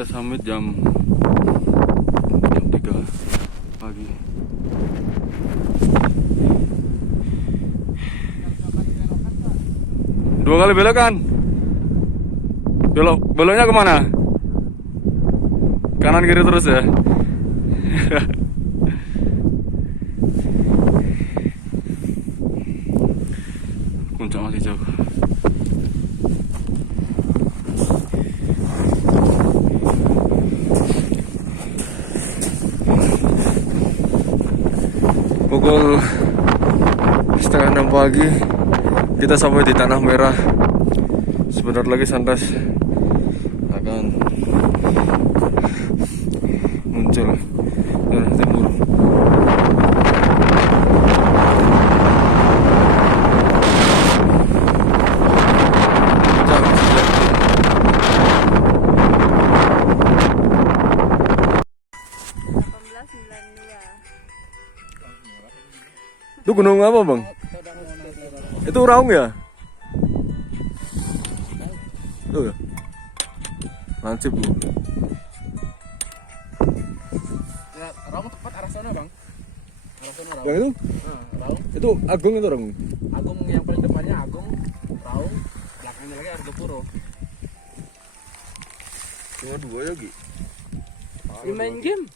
Kita summit jam 3 pagi. Dua kali belok kan? Beloknya kemana? Kanan kiri terus ya. Puncak masih jauh. Pukul 5:30 pagi kita sampai di Tanah Merah. Sebentar lagi sunrise akan muncul dari timur. Itu gunung apa bang? Itu Raung ya? Tuh ya? Lancip bu. Ya, Raung tepat arah sana bang. Arah sana Raung. Yang itu? Raung. Itu Agung itu Raung? Agung yang paling depannya Agung, Raung, belakangnya lagi Argopuro. Cuma dua ya Gi? Ini main game.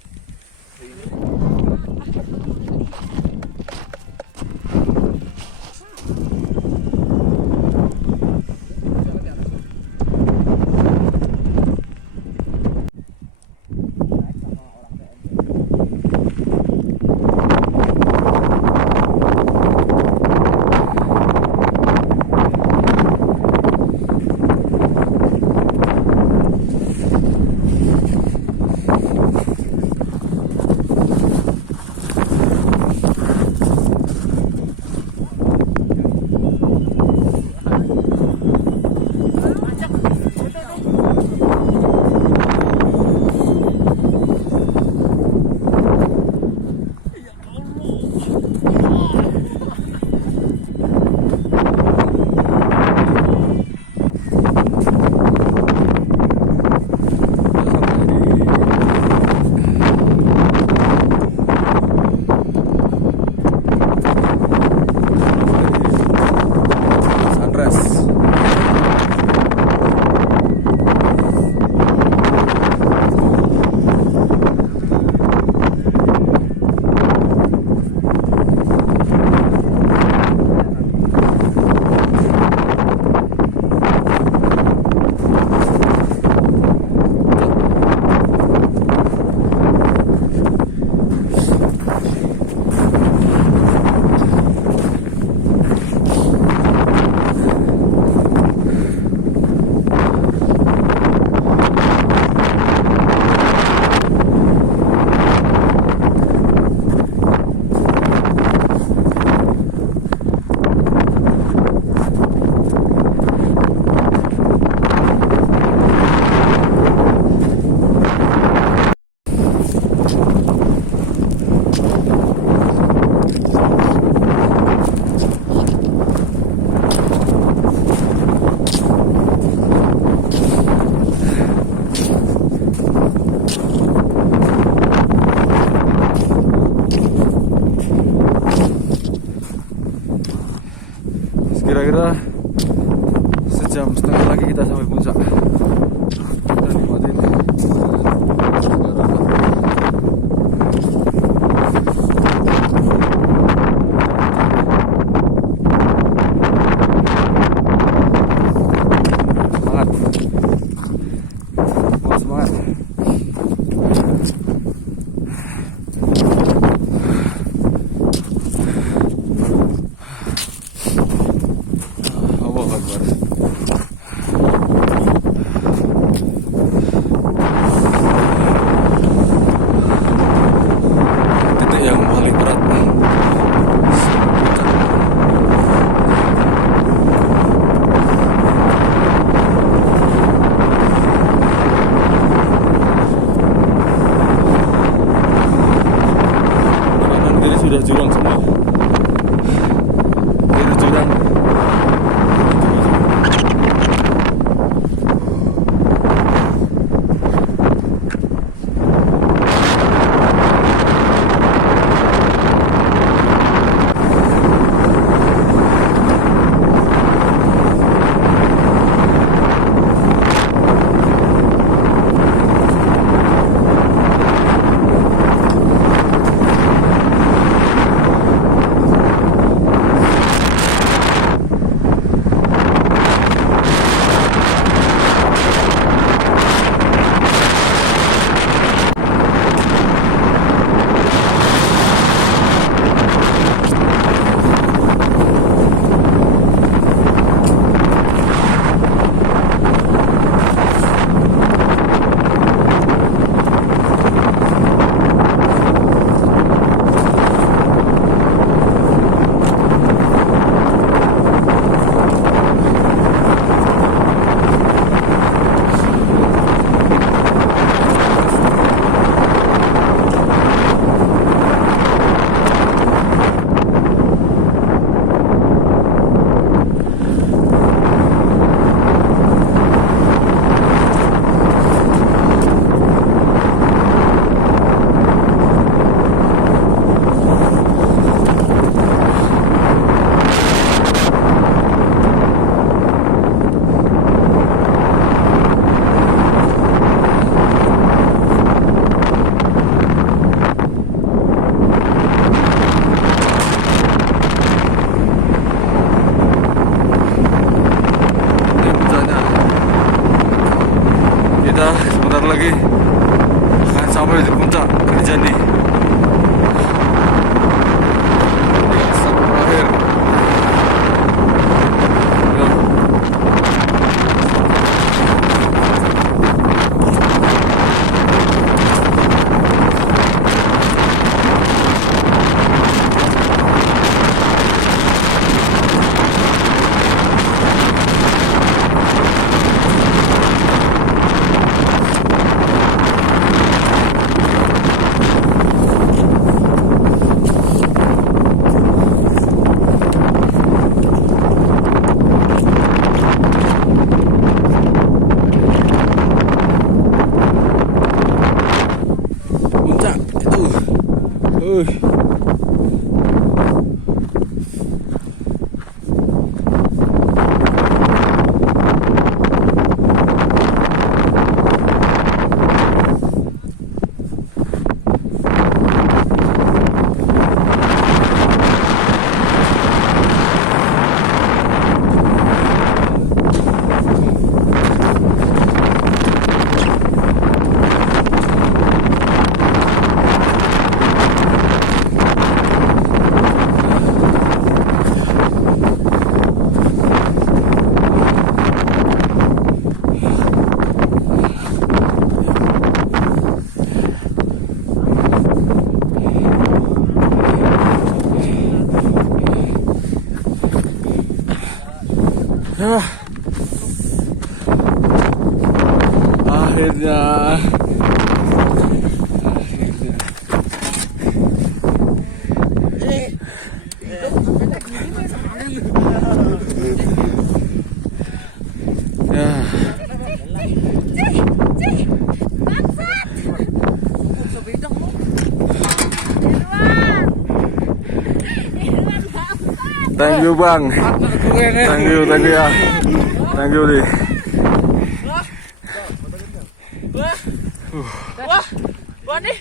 Kira-kira sejam setengah lagi kita sampai puncak. Kita nikmatin udara. Semangat. Oh, semangat. Allah Akbar. lagi akan sampai di puncak Rinjani. Ini stop terakhir. Akhirnya thank you bang, thank you ya, thank you nih. Wah nih.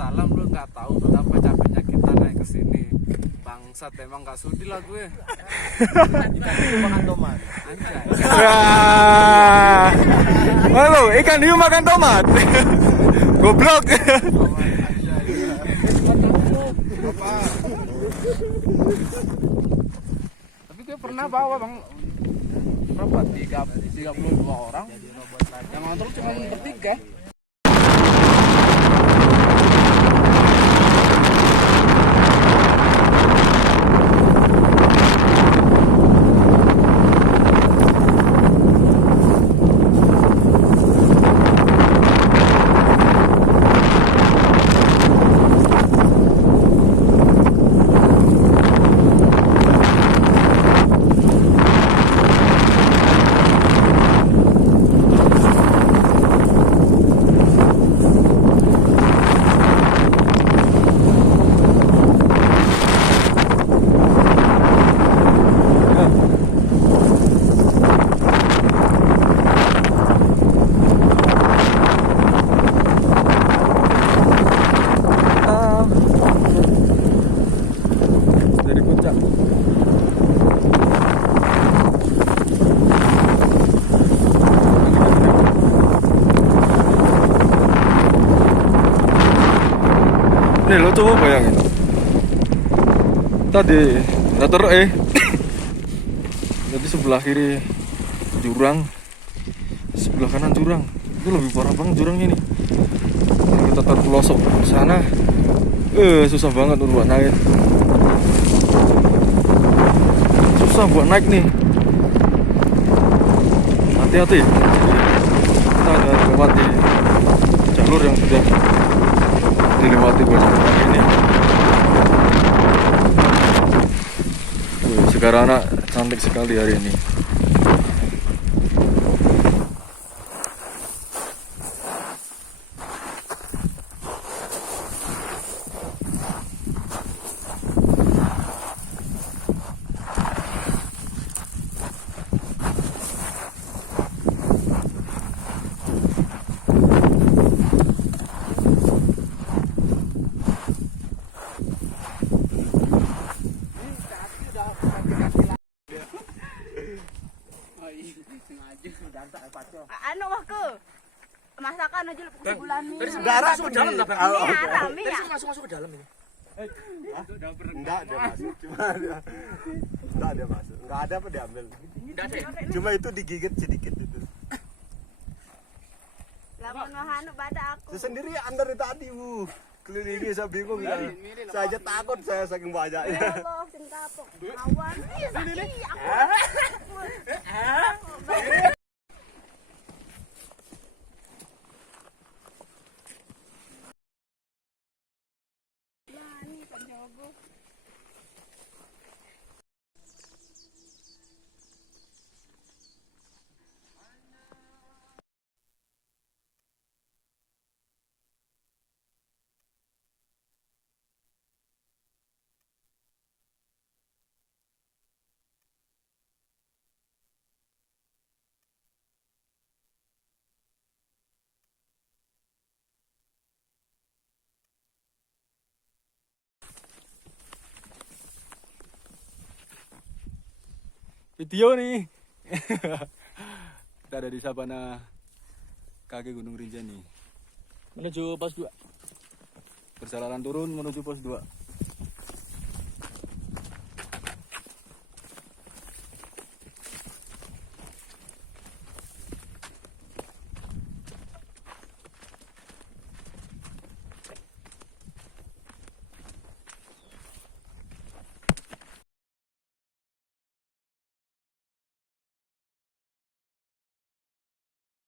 Salam lu nggak tahu betapa capeknya kita naik ke sini. Bangsat emang nggak sudi lah gue. Makan tomat. Anjay. Halo, ikan hiu makan tomat. Goblok. Tapi gue pernah bawa bang berapa 32 orang yang ngontrol cuma bertiga. Nih lo coba bayangin. Tadi datar jadi sebelah kiri jurang, sebelah kanan jurang. Itu lebih parah banget jurangnya nih. Kita terpelosok sana. Susah banget tuh buat naik. Susah buat naik nih. Hati-hati. Kita udah lewati jalur yang sudah dilewati banyak orang ini. Sekarang anak cantik sekali hari ini. Anu mah ke masakan aja lu bulan ini. Darah masuk ke dalam enggak, Bang? Ini haram ya. Masuk ke dalam ini. Enggak ada masuk, cuma enggak ada masuk. Enggak ada apa diambil. Enggak ada. Cuma itu digigit sedikit itu. Lamun mah anu baca aku. Saya sendiri under itu tadi, kelilingi saya bingung ya. Saya aja takut saya saking banyaknya. Ya Allah, sing kapok. Awan. Ini aku. Video nih. Kita ada di sabana kaki Gunung Rinjani. Menuju pos 2. Perjalanan turun menuju pos 2.